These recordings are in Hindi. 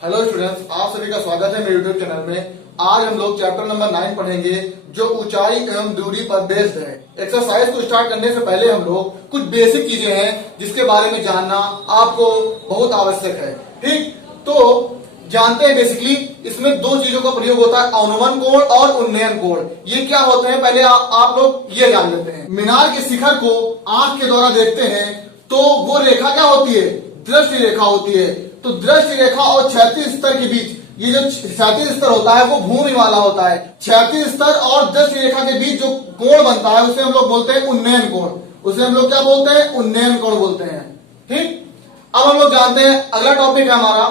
हेलो स्टूडेंट्स, आप सभी का स्वागत है मेरे यूट्यूब चैनल में। आज हम लोग चैप्टर नंबर 9 पढ़ेंगे जो ऊंचाई एवं दूरी पर बेस्ड है। एक्सरसाइज को स्टार्ट करने से पहले हम लोग कुछ बेसिक चीजें हैं जिसके बारे में जानना आपको बहुत आवश्यक है। ठीक, तो जानते हैं बेसिकली इसमें दो चीजों का प्रयोग होता है, अवनमन कोण और उन्नयन कोण। ये क्या होते हैं पहले आप लोग ये जान लेते हैं। मीनार के शिखर को आंख के द्वारा देखते हैं तो वो रेखा क्या होती है? दृष्टि रेखा होती है। तो दृष्टि रेखा और क्षैतिज स्तर के बीच, ये जो क्षैतिज स्तर होता है वो भूमि वाला होता है। क्षैतिज स्तर और दृष्टि रेखा के बीच जो कोण बनता है उसे हम लोग बोलते हैं उन्नयन कोण। उसे हम लोग क्या बोलते हैं? उन्नयन कोण बोलते हैं। ठीक, अब हम लोग जानते हैं अगला टॉपिक है हमारा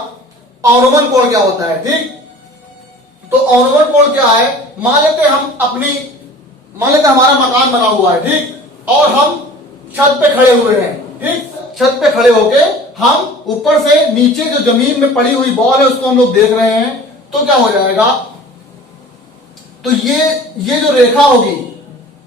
अवनमन कोण क्या होता है। ठीक, तो अवनमन कोण क्या है? मान लेते हमारा मकान बना हुआ है, ठीक, और हम छत पे खड़े हुए हैं। ठीक, छत पे खड़े होके हम ऊपर से नीचे जो जमीन में पड़ी हुई बॉल है उसको हम लोग देख रहे हैं, तो क्या हो जाएगा? तो ये जो रेखा होगी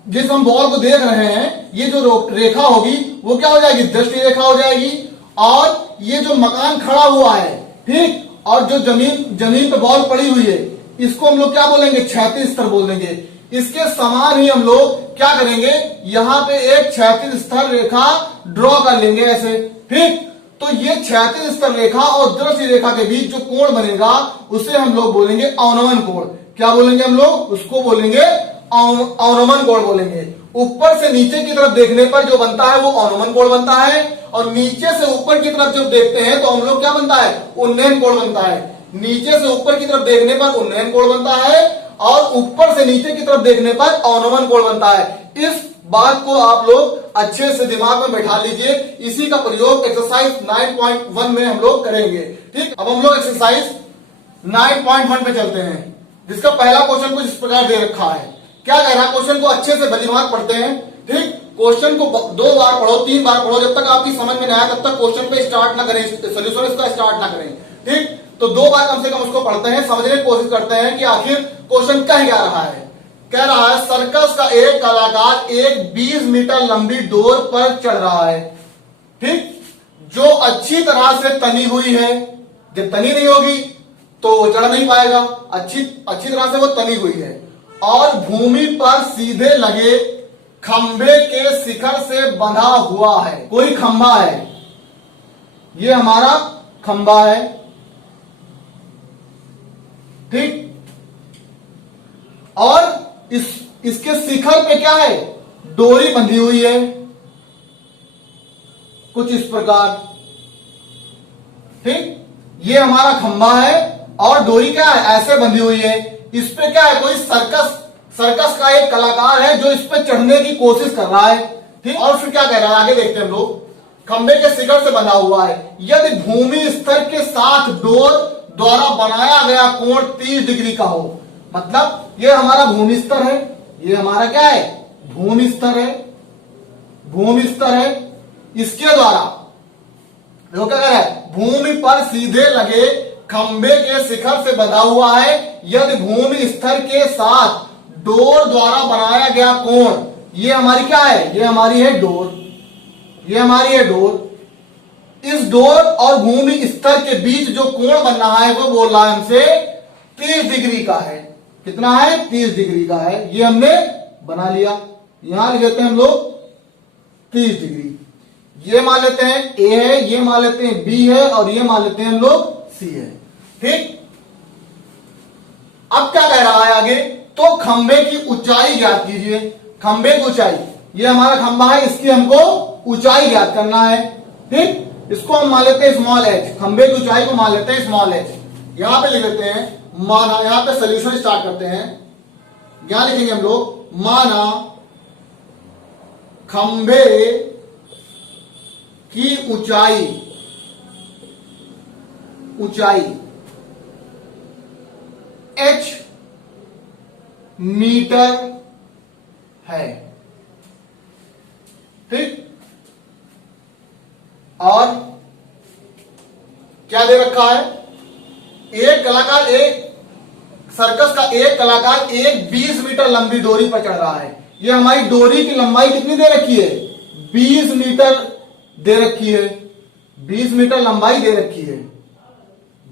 जिस हम बॉल को देख रहे हैं, ये जो रेखा होगी वो क्या हो जाएगी? दृष्टि रेखा हो जाएगी। और ये जो मकान खड़ा हुआ है, ठीक, और जो जमीन पे बॉल पड़ी हुई है, इसको हम लोग क्या बोलेंगे? क्षैतिज स्तर बोलेंगे। इसके समान ही हम लोग क्या करेंगे? यहां पे एक क्षैतिज स्तर रेखा ड्रॉ कर लेंगे ऐसे। ठीक, तो ये क्षैतिज स्तर रेखा और दृष्टि रेखा के बीच जो कोण बनेगा उसे हम लोग बोलेंगे अवनमन कोण। क्या बोलेंगे हम लोग? उसको बोलेंगे अवनमन कोण बोलेंगे। ऊपर से नीचे की तरफ देखने पर जो बनता है वो अवनमन कोण बनता है, और नीचे से ऊपर की तरफ जब देखते हैं तो हम लोग क्या बनता है? उन्नयन कोण बनता है। नीचे से ऊपर की तरफ देखने पर उन्नयन कोण बनता है और ऊपर से नीचे की तरफ देखने पर अवनमन कोण बनता है। इस बात को आप लोग अच्छे से दिमाग में बैठा लीजिए। इसी का प्रयोग एक्सरसाइज 9.1 में हम लोग करेंगे। ठीक, अब हम लोग एक्सरसाइज 9.1 पे चलते हैं, जिसका पहला क्वेश्चन कुछ इस प्रकार दे रखा है। क्या कह रहा है? क्वेश्चन को अच्छे से भलीभांति पढ़ते हैं। ठीक, क्वेश्चन को 2 बार पढ़ो, 3 बार पढ़ो, जब तक आपकी समझ में नहीं आया तब तक क्वेश्चन पे स्टार्ट ना करें, सोल्यूशन इसका स्टार्ट ना करें। ठीक, तो 2 बार कम से कम उसको पढ़ते हैं, समझने की कोशिश करते हैं कि आखिर क्वेश्चन कह क्या रहा है। कह रहा है सर्कस का एक कलाकार एक 20 मीटर लंबी डोर पर चढ़ रहा है। ठीक, जो अच्छी तरह से तनी हुई है। जब तनी नहीं होगी तो वो चढ़ नहीं पाएगा। अच्छी तरह से वो तनी हुई है और भूमि पर सीधे लगे खंबे के शिखर से बंधा हुआ है। कोई खंबा है, ये हमारा खंबा है। ठीक, और इसके शिखर पे क्या है? डोरी बंधी हुई है कुछ इस प्रकार। ठीक, ये हमारा खंबा है और डोरी क्या है? ऐसे बंधी हुई है। इस पे क्या है? कोई सर्कस का एक कलाकार है जो इस पे चढ़ने की कोशिश कर रहा है। ठीक, और फिर क्या कह रहा है आगे देखते हैं हम लोग। खंबे के शिखर से बंधा हुआ है यदि भूमि स्तर के साथ डोर द्वारा बनाया गया कोण 30 डिग्री का हो। मतलब ये हमारा भूमि स्तर है, ये हमारा क्या है? भूमि स्तर है। भूमि स्तर है, इसके द्वारा देखो क्या कह रहा है? भूमि पर सीधे लगे खंबे के शिखर से बंधा हुआ है यदि भूमि स्तर के साथ डोर द्वारा बनाया गया कोण। ये हमारी क्या है? ये हमारी है डोर। ये हमारी है डोर। इस डोर और भूमि स्तर के बीच जो कोण बन रहा है वो बोल रहा है हमसे 30 डिग्री का है। कितना है? 30 डिग्री का है। ये हमने बना लिया। यहां लिख देते हैं हम लोग 30 डिग्री। ये मान लेते हैं ए है, ये मान लेते हैं बी है, और ये मान लेते हैं हम लोग सी है। ठीक, अब क्या कह रहा है आगे? तो खंबे की ऊंचाई ज्ञात कीजिए। खंबे की ऊंचाई, ये हमारा खंबा है, इसकी हमको ऊंचाई ज्ञात करना है। ठीक, इसको हम मान लेते हैं स्मॉल एच। खंबे की ऊंचाई को मान लेते हैं स्मॉल एच। यहां पे लिख लेते हैं माना, यहां पे सोल्यूशन स्टार्ट करते हैं। यहां लिखेंगे हम लोग माना खंबे की ऊंचाई h मीटर है। ठीक, और क्या दे रखा है? सर्कस का एक कलाकार एक 20 मीटर लंबी डोरी पर चढ़ रहा है। ये हमारी डोरी की लंबाई कितनी दे रखी है? 20 मीटर दे रखी है। 20 मीटर लंबाई दे रखी है।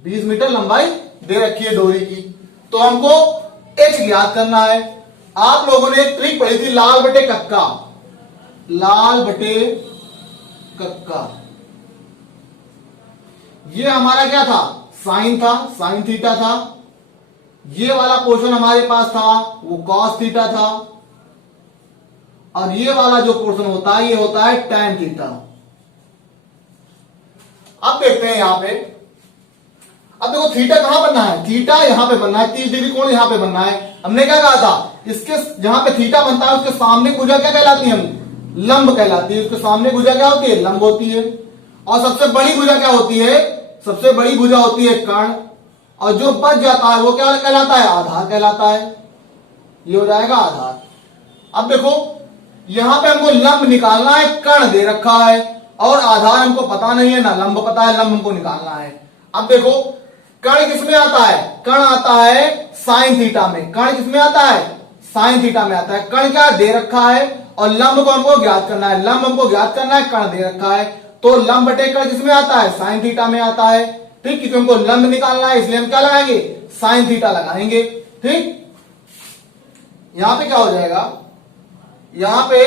20 मीटर लंबाई दे रखी है डोरी की। तो हमको एच ज्ञात करना है। आप लोगों ने एक ट्रिक पढ़ी थी, लाल बटे कक्का, लाल बटे कक्का। ये हमारा क्या था, साइन था, साइन थीटा था। ये वाला पोर्शन हमारे पास था वो कॉस थीटा था, और ये वाला जो पोर्शन होता है ये होता है टैन थीटा। अब देखते हैं यहां पे, अब देखो थीटा कहां बनना है, थीटा यहां पे बनना है, 30 डिग्री कोण यहां पे बनना है। हमने क्या कहा था, इसके जहां पे थीटा बनता है उसके सामने भुजा क्या कहलाती है, हम लंब कहलाती है। उसके सामने भुजा क्या होती है, लंब होती है। और सबसे बड़ी भुजा क्या होती है, सबसे बड़ी भुजा होती है कर्ण, और जो बच जाता है वो क्या कहलाता है, आधार कहलाता है। ये हो जाएगा आधार। अब देखो यहां पे हमको लंब निकालना है, कर्ण दे रखा है, और आधार हमको पता नहीं है, ना लंब पता है, लंब हमको निकालना है। अब देखो कर्ण किसमें आता है, कर्ण आता है साइन थीटा में। कर्ण किसमें आता है, साइन थीटा में आता है। कर्ण क्या दे रखा है, और लंब को हमको ज्ञात करना है, लंब हमको ज्ञात करना है, कर्ण दे रखा है। तो लंब बटे कर्ण किसमें आता है, साइन थीटा में आता है। ठीक, क्योंकि हमको लंब निकालना है इसलिए हम क्या लगाएंगे, साइन थीटा लगाएंगे। ठीक, यहां पे क्या हो जाएगा, यहां पे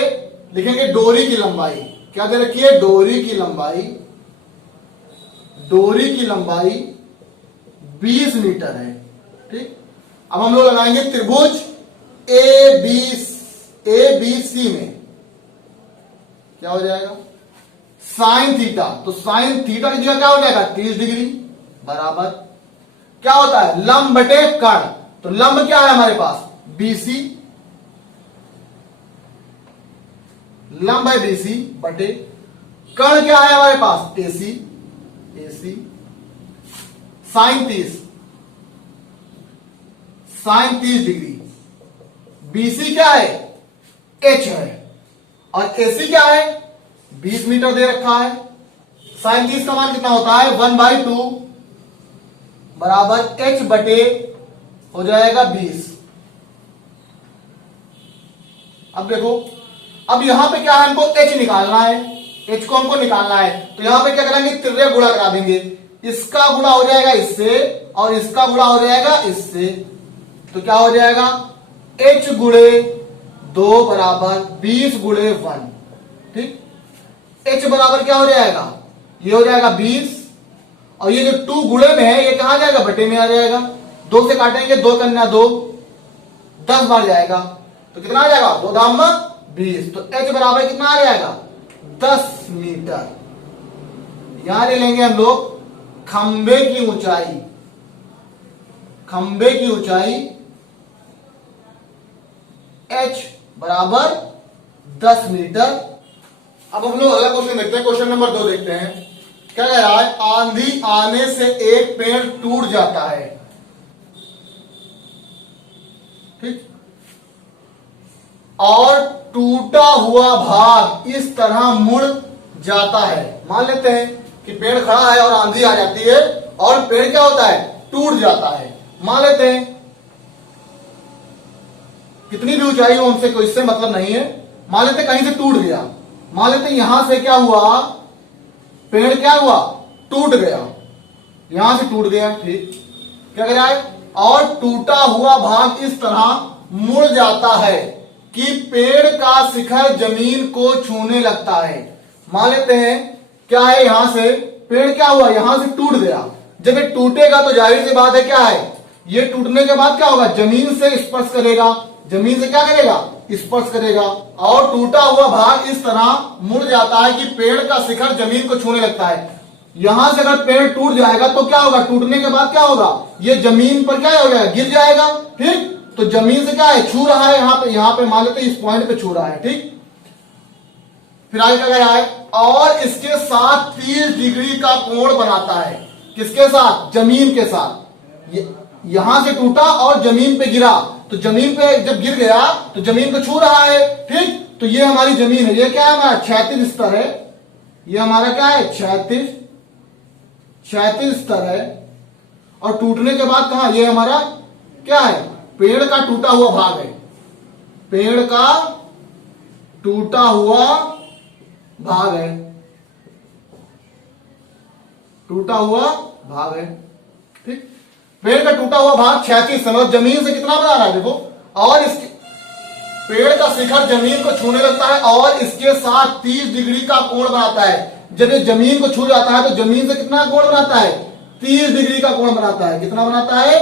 लिखेंगे डोरी की लंबाई, क्या दे रखी है, डोरी की लंबाई, डोरी की लंबाई 20 मीटर है। ठीक, अब हम लोग लगाएंगे त्रिभुज ए बी सी में, क्या हो जाएगा, साइन थीटा। तो साइन थीटा की जगह क्या हो जाएगा, 30 डिग्री बराबर क्या होता है, लंब बटे कर्ण। तो लंब क्या है हमारे पास, बीसी, लंब है बीसी बटे कर्ण क्या है हमारे पास, AC, AC sine 30, sine 30 degree. BC क्या है, एच है, और एसी क्या है, 20 मीटर दे रखा है। साइन 30 का मान कितना होता है, 1/2 बराबर एच बटे हो जाएगा 20। अब देखो, अब यहां पे क्या है, हमको एच निकालना है, एच को हमको निकालना है। तो यहां पे क्या करेंगे, तिर्रे गुणा करा देंगे, इसका गुणा हो जाएगा इससे, और इसका गुणा हो जाएगा इससे। तो क्या हो जाएगा, एच गुणे 2 बराबर 20 गुणे 1। ठीक, एच बराबर क्या हो जाएगा, ये हो जाएगा 20, और ये जो 2 गुणे में है ये कहां जाएगा, बटे में आ जाएगा। 2 से काटेंगे, 2 कन्या 2, 10 बार जाएगा। तो कितना आ जाएगा, 2 दाम 20। तो एच बराबर कितना आ जाएगा, 10 मीटर। यहां ले लेंगे हम लोग खंबे की ऊंचाई, खंबे की ऊंचाई एच बराबर 10 मीटर। अब हम लोग अगला क्वेश्चन देखते हैं, क्वेश्चन नंबर 2 देखते हैं। क्या कह रहा है, आंधी आने से एक पेड़ टूट जाता है। ठीक, और टूटा हुआ भाग इस तरह मुड़ जाता है। मान लेते हैं कि पेड़ खड़ा है और आंधी आ जाती है और पेड़ क्या होता है, टूट जाता है। मान लेते हैं कितनी भी ऊंचाई हो, हमसे कोई इससे मतलब नहीं है। मान लेते कहीं से टूट गया, मान लेते यहां से क्या हुआ, पेड़ क्या हुआ, टूट गया, यहां से टूट गया। ठीक, क्या कह रहा है, और टूटा हुआ भाग इस तरह मुड़ जाता है कि पेड़ का शिखर जमीन को छूने लगता है। मान लेते हैं क्या है, यहां से पेड़ क्या हुआ, यहां से टूट गया। जब ये टूटेगा तो जाहिर सी बात है क्या है, ये टूटने के बाद क्या होगा, जमीन से स्पर्श करेगा, जमीन से क्या करेगा, स्पर्श करेगा। और टूटा हुआ भाग इस तरह मुड़ जाता है कि पेड़ का शिखर जमीन को छूने लगता है। यहां से अगर पेड़ टूट जाएगा तो क्या होगा, टूटने के बाद क्या होगा, ये जमीन पर क्या हो जाएगा, गिर जाएगा। ठीक, तो जमीन से क्या है, छू रहा है, यहां पे मान लेते इस पॉइंट पे छू रहा है। ठीक, फिर आगे क्या कह रहा है, और इसके साथ 30 डिग्री का कोण बनाता है। किसके साथ, जमीन के साथ। यहां से टूटा और जमीन पे गिरा, तो जमीन पे जब गिर गया तो जमीन को छू रहा है। ठीक, तो ये हमारी जमीन है, ये क्या है, हमारा क्षैतिज स्तर है, ये हमारा क्या है, क्षैतिज स्तर है। और टूटने के बाद कहा, ये हमारा क्या है, पेड़ का टूटा हुआ भाग है, पेड़ का टूटा हुआ भाग है, टूटा हुआ भाग है। ठीक, पेड़ का टूटा हुआ भाग 36 है, मतलब जमीन से कितना बना रहा है देखो, और इसके पेड़ का शिखर जमीन को छूने लगता है और इसके साथ 30 डिग्री का कोण बनाता है। जब ये जमीन को छू जाता है तो जमीन से कितना कोण बनाता है, 30 डिग्री का कोण बनाता है। कितना बनाता है,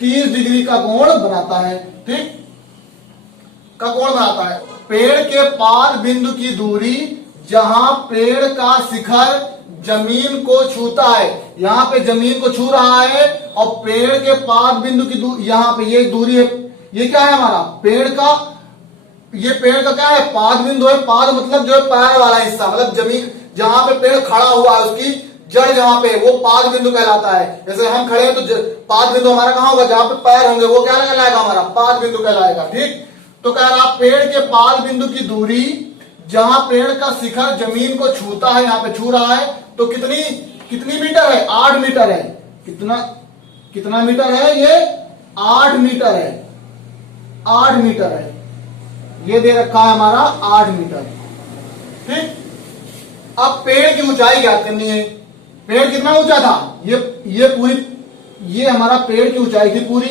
30 डिग्री का कोण बनाता है। ठीक, का कोण बनाता है। पेड़ के पाद बिंदु की दूरी, जहां पेड़ का शिखर जमीन को छूता है, यहां पे जमीन को छू रहा है और पेड़ के पाद बिंदु की दूरी, यहां पे ये दूरी है, ये क्या है हमारा पेड़ का, ये पेड़ का क्या है, पाद बिंदु है। पाद मतलब जो है पैर वाला हिस्सा, मतलब जमीन जहां पे पेड़ खड़ा हुआ है उसकी जड़ जहां पे, वो पाद बिंदु कहलाता है। जैसे हम खड़े हैं तो पाद बिंदु हमारा कहां होगा, जहां पे पैर होंगे वो क्या कहलाएगा, हमारा पाद बिंदु कहलाएगा। ठीक, तो कह रहा पेड़ के पाद बिंदु की दूरी, जहां पेड़ का शिखर जमीन को छूता है, यहां पे छू रहा है, तो कितनी मीटर है, 8 मीटर है। कितना मीटर है, ये 8 मीटर है, 8 मीटर है, ये दे रखा है हमारा 8 मीटर। ठीक, अब पेड़ की ऊंचाई ज्ञात करनी है। पेड़ कितना ऊंचा था, ये पूरी, ये हमारा पेड़ की ऊंचाई थी पूरी।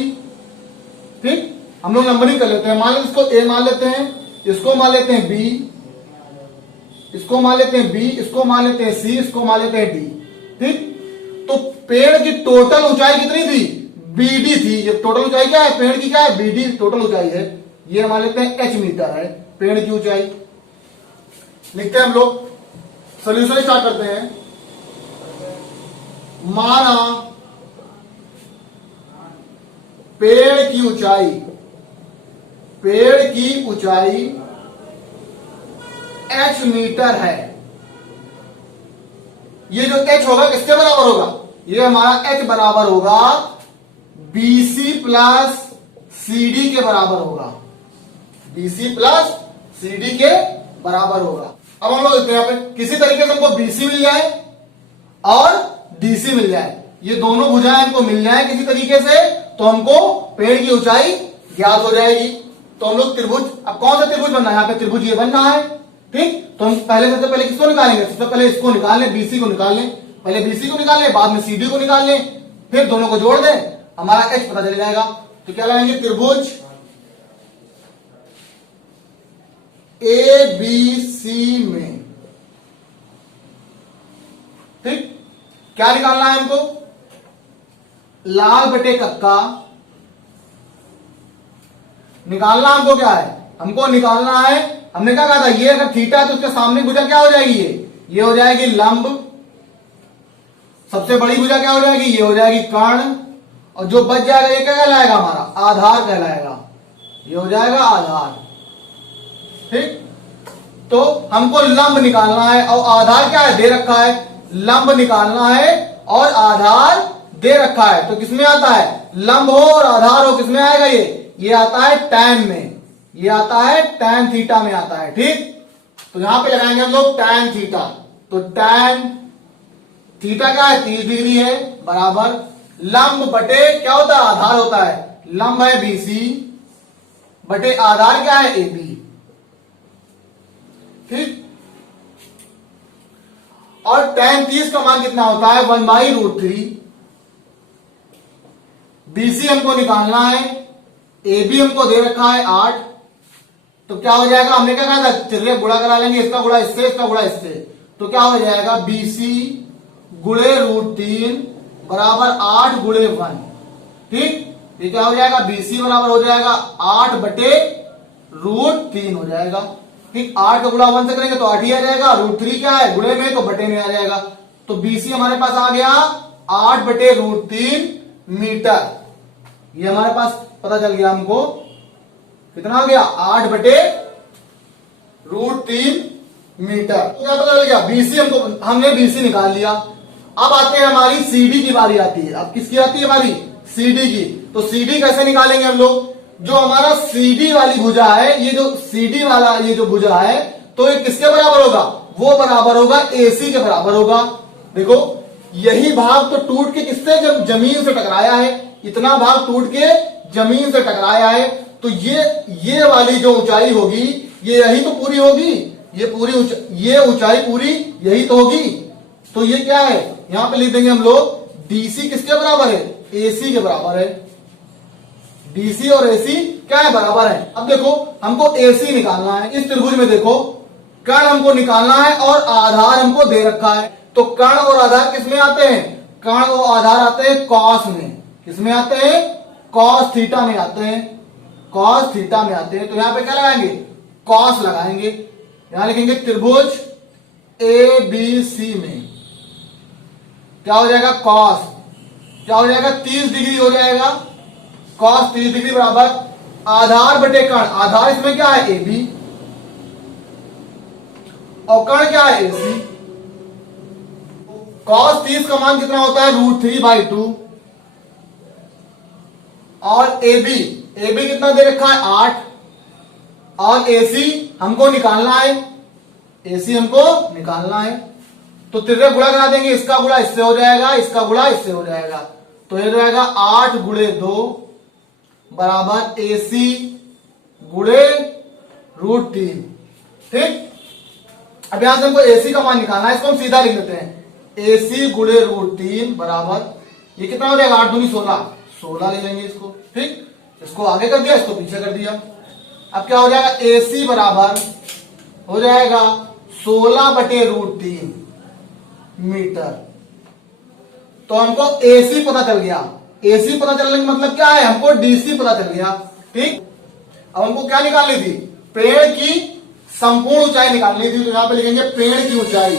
ठीक, हम लोग नंबरिंग कर लेते हैं। मान लो इसको ए मान लेते हैं, इसको मान लेते हैं बी, इसको मान लेते हैं बी, इसको मान लेते हैं सी, इसको मान लेते हैं डी। ठीक, तो पेड़ की टोटल ऊंचाई कितनी थी, बीडी थी। ये टोटल ऊंचाई क्या है, पेड़ की क्या है, बीडी टोटल ऊंचाई है। ये मान लेते हैं एच मीटर है पेड़ की ऊंचाई। लिखते हैं हम लोग, सोल्यूशन स्टार्ट करते हैं। माना पेड़ की ऊंचाई, पेड़ की ऊंचाई h मीटर है। ये जो h होगा किसके बराबर होगा, ये हमारा h बराबर होगा BC प्लस CD के बराबर होगा, BC प्लस CD के बराबर होगा। अब हम लोग देखते हैं, यहाँ पे किसी तरीके से हमको BC मिल जाए और DC मिल जाए, ये दोनों भुजाएं हमको मिल जाए किसी तरीके से, तो हमको पेड़ की ऊंचाई ज्ञात हो जाएगी। तो हम लोग त्रिभुज, अब कौन सा त्रिभुज बनना है, यहाँ पे त्रिभुज ये बन रहा है। ठीक, तो हम सबसे पहले किसको निकालेंगे, सबसे पहले इसको निकाल लें, BC को निकाल लें, पहले BC को निकाल लें, बाद में CD को निकाल लें, फिर दोनों को जोड़ दें, हमारा H पता चल जाएगा। तो क्या लाएंगे, त्रिभुज ABC में। ठीक, क्या निकालना है हमको, लाल बटे कक्का निकालना। हमको क्या है, हमको निकालना है, हमने क्या कहा था, ये अगर थीटा है तो उसके सामने भुजा क्या हो जाएगी, ये हो जाएगी लंब। सबसे बड़ी भुजा क्या हो जाएगी, ये हो जाएगी कर्ण, और जो बच जाएगा ये क्या कहलाएगा, हमारा आधार कहलाएगा, ये हो जाएगा आधार। ठीक, तो हमको लंब निकालना है और आधार क्या है, दे रखा है, लंब निकालना है और आधार दे रखा है। तो किसमें आता है, लंब हो और आधार हो, किसमें आएगा, ये आता है tan में, ये आता है tan थीटा में आता है। ठीक, तो यहां पे लगाएंगे हम लोग tan थीटा। तो tan थीटा क्या है, 30 डिग्री है, बराबर लंब बटे क्या होता है, आधार होता है, लंब है BC बटे आधार क्या है, AB। ठीक, और tan 30 का मान कितना होता है, 1/√3। BC हमको निकालना है, AB हमको दे रखा है 8। तो क्या हो जाएगा, हमने क्या कहा था, चलिए गुणा करा लेंगे, इसका गुणा इससे, इसका गुणा इससे, तो क्या हो जाएगा, BC गुणे √3 बराबर 8 गुणे 1। ठीक, ये क्या हो जाएगा, BC बराबर हो जाएगा 8 बटे √3 हो जाएगा। ठीक, 8 का गुणा 1 से करेंगे तो 8 ही आ जाएगा, √3 क्या है, गुणे में, तो बटे में आ जाएगा। तो BC हमारे पास आ गया 8 बटे √3 मीटर। ये हमारे पास पता चल गया हमको, कितना हो गया, 8 बटे √3 मीटर। तो क्या पता चल गया, BC हमने BC निकाल लिया। अब आते हैं हमारी CD की बारी आती है। अब किसकी आती है, हमारी CD की। तो CD कैसे निकालेंगे हम लोग, जो हमारा CD वाली भुजा है, ये जो CD वाला ये जो भुजा है, तो ये किसके बराबर होगा, वो बराबर होगा AC के बराबर होगा। देखो यही भाग तो टूट के किससे, जब जमीन से टकराया है, इतना भाग टूट के जमीन से टकराया है, तो ये वाली जो ऊंचाई होगी, ये यही तो पूरी होगी, ये ऊंचाई पूरी यही तो होगी। तो ये क्या है, यहां पे लिख देंगे हम लोग डीसी किसके बराबर है? एसी के बराबर है। डीसी और एसी क्या है? बराबर है। अब देखो हमको एसी निकालना है। इस त्रिभुज में देखो कर्ण हमको निकालना है और आधार हमको दे रखा है। तो कर्ण और आधार किसमें आते हैं? कर्ण और आधार आते हैं कॉस में। किसमें आते हैं? कॉस थीटा में आते हैं। कॉस थीटा में आते हैं। तो यहां पे क्या लगाएंगे? कॉस लगाएंगे। यहां लिखेंगे त्रिभुज ए बी सी में क्या हो जाएगा? कॉस क्या हो जाएगा? 30 डिग्री हो जाएगा। कॉस 30 डिग्री बराबर आधार बटे कर्ण। आधार इसमें क्या है? ए बी और कर्ण क्या है? एसी। कॉस 30 का मान कितना होता है? √3/2। और एबी कितना दे रखा है? 8। और एसी हमको निकालना है। एसी हमको निकालना है तो तिर्रे गुणा करा देंगे। इसका गुणा इससे हो जाएगा, इसका गुणा इससे हो जाएगा। तो ये रहेगा 8 × 2 बराबर एसी गुणे √3। ठीक। अब यहां से हमको एसी का मान निकालना है। इसको हम सीधा लिख लेते हैं। एसी गुणे √3 बराबर ये कितना हो जाएगा? 8 दूनी 16। 16 ले लेंगे इसको। ठीक। इसको आगे कर दिया, इसको पीछे कर दिया। अब क्या हो जाएगा? एसी बराबर हो जाएगा 16/√3 मीटर। तो हमको एसी पता चल गया। एसी पता चलने का मतलब क्या है? हमको डीसी पता चल गया। ठीक। अब हमको क्या निकालनी थी? पेड़ की संपूर्ण ऊंचाई निकालनी थी। तो यहां पे लिखेंगे पेड़ की ऊंचाई।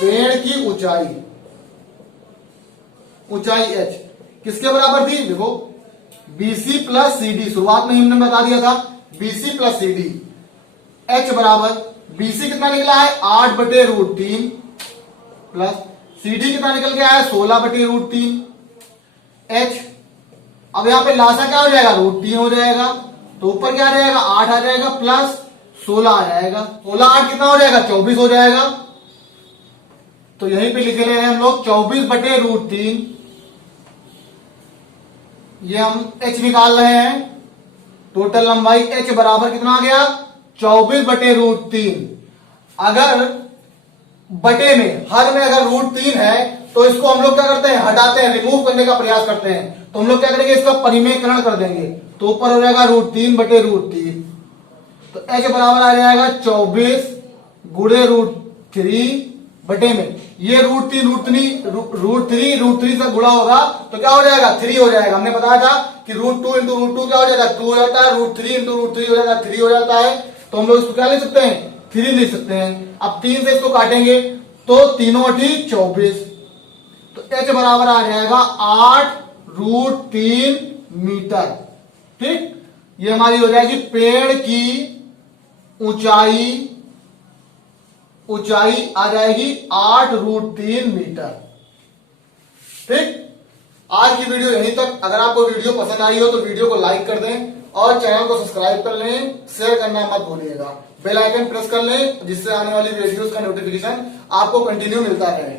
पेड़ की ऊंचाई h किसके बराबर थी? देखो BC प्लस CD। शुरुआत में हमने बता दिया था BC प्लस CD। h बराबर BC कितना निकला है? 8/√3 प्लस CD कितना निकल गया है? 16/√3 h। अब यहां पे लासा क्या हो जाएगा? √3 हो जाएगा। तो ऊपर क्या आ जाएगा? 8 आ जाएगा प्लस 16 आ जाएगा। 16 8 कितना हो जाएगा? 24 हो जाएगा। तो यहीं पे लिख रहे हैं हम लोग 24/√3। ये हम h निकाल रहे हैं। टोटल लंबाई h बराबर कितना आ गया? 24/√3। अगर बटे में हर में अगर √3 है तो इसको हम लोग क्या करते हैं? हटाते हैं, रिमूव करने का प्रयास करते हैं। तो हम लोग क्या करेंगे? इसका परिमेयकरण कर देंगे। तो ऊपर हो जाएगा √3/√3। तो h बराबर आ जाएगा 24 गुणे √3 बटे में ये √3 से गुणा होगा तो क्या हो जाएगा? 3 हो जाएगा। हमने बताया था कि √2 × √2 क्या हो जाता है? 2 हो जाता है। √3 × √3 हो जाता है 3 हो जाता है। तो हम लोग इसको क्या ले सकते हैं? 3 ले सकते हैं। अब 3 से इसको काटेंगे तो 3 × 8 = 24। तो h बराबर आ जाएगा 8√3 मीटर। ठीक। ये हमारी हो जाएगी पेड़ की ऊंचाई आ जाएगी 8√3 मीटर। ठीक। आज की वीडियो यहीं तक। अगर आपको वीडियो पसंद आई हो तो वीडियो को लाइक कर दें और चैनल को सब्सक्राइब कर लें। शेयर करना मत भूलिएगा। बेल आइकन प्रेस कर लें जिससे आने वाली वीडियोस का नोटिफिकेशन आपको कंटिन्यू मिलता रहे।